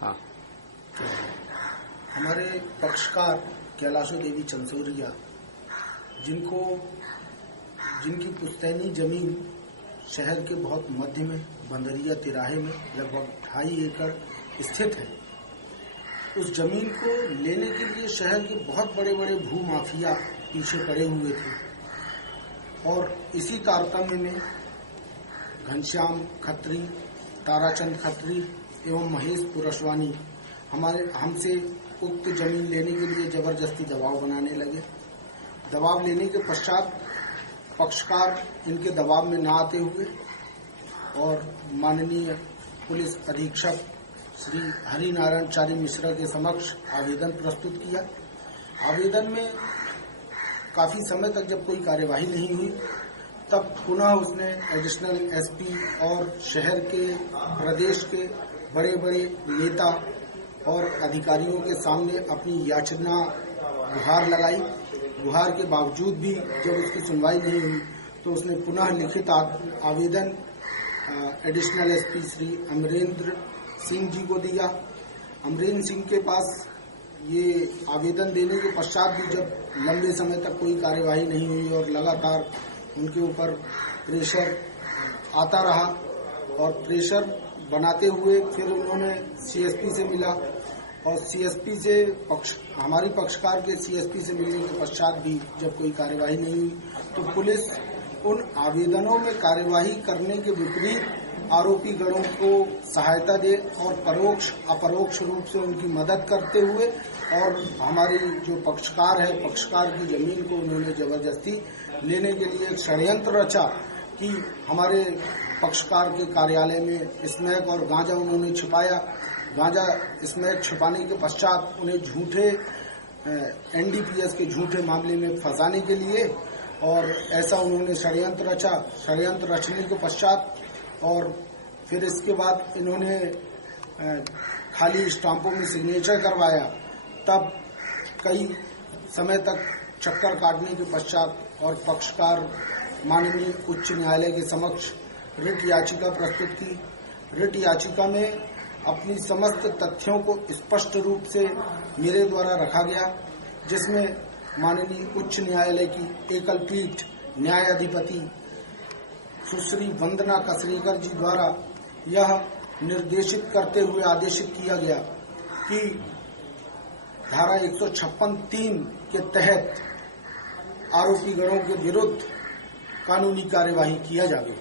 हाँ। हमारे पक्षकार कैलाशो देवी चंसोरिया, जिनकी पुश्तैनी जमीन शहर के बहुत मध्य में बंदरिया तिराहे में लगभग 2.5 एकड़ स्थित है, उस जमीन को लेने के लिए शहर के बहुत बड़े बड़े भू माफिया पीछे पड़े हुए थे। और इसी तारतम्य में घनश्याम खत्री, ताराचंद खत्री एवं महेश पुरशवानी हमसे उक्त जमीन लेने के लिए जबरदस्ती दबाव बनाने लगे। दबाव लेने के पश्चात पक्षकार इनके दबाव में न आते हुए और माननीय पुलिस अधीक्षक श्री हरिनारायण चारी मिश्रा के समक्ष आवेदन प्रस्तुत किया। आवेदन में काफी समय तक जब कोई कार्यवाही नहीं हुई, तब पुनः उसने एडिशनल एसपी और शहर के प्रदेश के बड़े बड़े नेता और अधिकारियों के सामने अपनी याचना गुहार लगाई। गुहार के बावजूद भी जब उसकी सुनवाई नहीं हुई, तो उसने पुनः लिखित आवेदन एडिशनल एसपी श्री अमरेंद्र सिंह जी को दिया। अमरेंद्र सिंह के पास ये आवेदन देने के पश्चात भी जब लंबे समय तक कोई कार्यवाही नहीं हुई और लगातार उनके ऊपर प्रेशर आता रहा और प्रेशर बनाते हुए फिर उन्होंने सीएसपी से मिला और सीएसपी से हमारी पक्षकार के सीएसपी से मिलने के पश्चात भी जब कोई कार्यवाही नहीं हुई, तो पुलिस उन आवेदनों में कार्यवाही करने के विपरीत आरोपी गणों को सहायता दे और परोक्ष अपरोक्ष रूप से उनकी मदद करते हुए और हमारी जो पक्षकार है, पक्षकार की जमीन को उन्होंने जबरदस्ती लेने के लिए एक षड्यंत्र रचा कि हमारे पक्षकार के कार्यालय में स्मैक और गांजा उन्होंने छिपाया। गांजा स्मैक छिपाने के पश्चात उन्हें झूठे एनडीपीएस के झूठे मामले में फंसाने के लिए और ऐसा उन्होंने षड्यंत्र रचा। षड्यंत्र रचने के पश्चात और फिर इसके बाद इन्होंने खाली स्टाम्पों में सिग्नेचर करवाया। तब कई समय तक चक्कर काटने के पश्चात और पक्षकार माननीय उच्च न्यायालय के समक्ष रिट याचिका प्रस्तुत की। रिट याचिका में अपनी समस्त तथ्यों को स्पष्ट रूप से मेरे द्वारा रखा गया, जिसमें माननीय उच्च न्यायालय की एकल पीठ न्यायाधिपति सुश्री वंदना कसरेकर जी द्वारा यह निर्देशित करते हुए आदेशित किया गया कि धारा 156(3) के तहत आरोपी गणों के विरुद्ध कानूनी कार्यवाही किया जाए।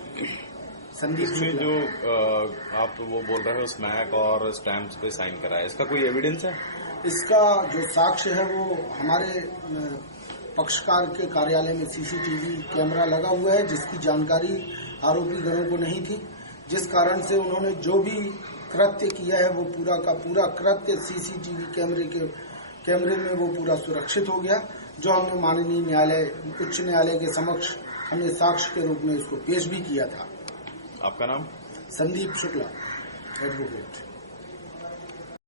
संदीप इसमें जो आप वो बोल रहे हो स्मैक और स्टैम्प्स पे साइन करा है, इसका कोई एविडेंस है? इसका जो साक्ष्य है वो हमारे पक्षकार के कार्यालय में सीसीटीवी कैमरा लगा हुआ है, जिसकी जानकारी आरोपी गणों को नहीं थी, जिस कारण से उन्होंने जो भी कृत्य किया है वो पूरा का पूरा कृत्य सीसीटीवी कैमरे में वो पूरा सुरक्षित हो गया, जो हमने माननीय न्यायालय उच्च न्यायालय के समक्ष हमने साक्ष्य के रूप में इसको पेश भी किया था। आपका नाम? संदीप शुक्ला, एडवोकेट।